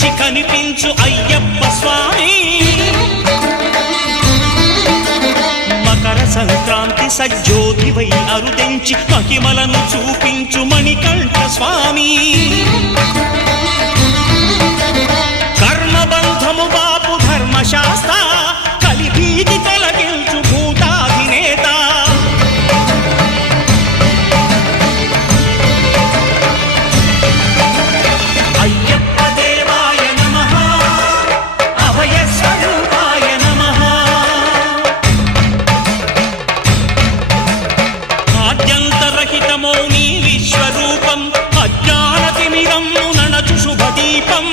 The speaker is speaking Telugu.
కనిపించి కనిపించు అయ్యప్ప స్వామి మకర సంక్రాంతి సజ్జోతివై అరుదెంచి మహిమలను చూపించు మణికంఠ స్వామి కర్మబంధము బాపు ధర్మశాస్త్ర కలిభీతి తొలగించు భూతాధినేత అయ్యప్ప దేవాయ నమః అభయ స్వరూపాయ నమః ఆద్యంతరహితమో నీ విశ్వరూపం అజ్ఞానతిమిరము నణచు శుభదీపం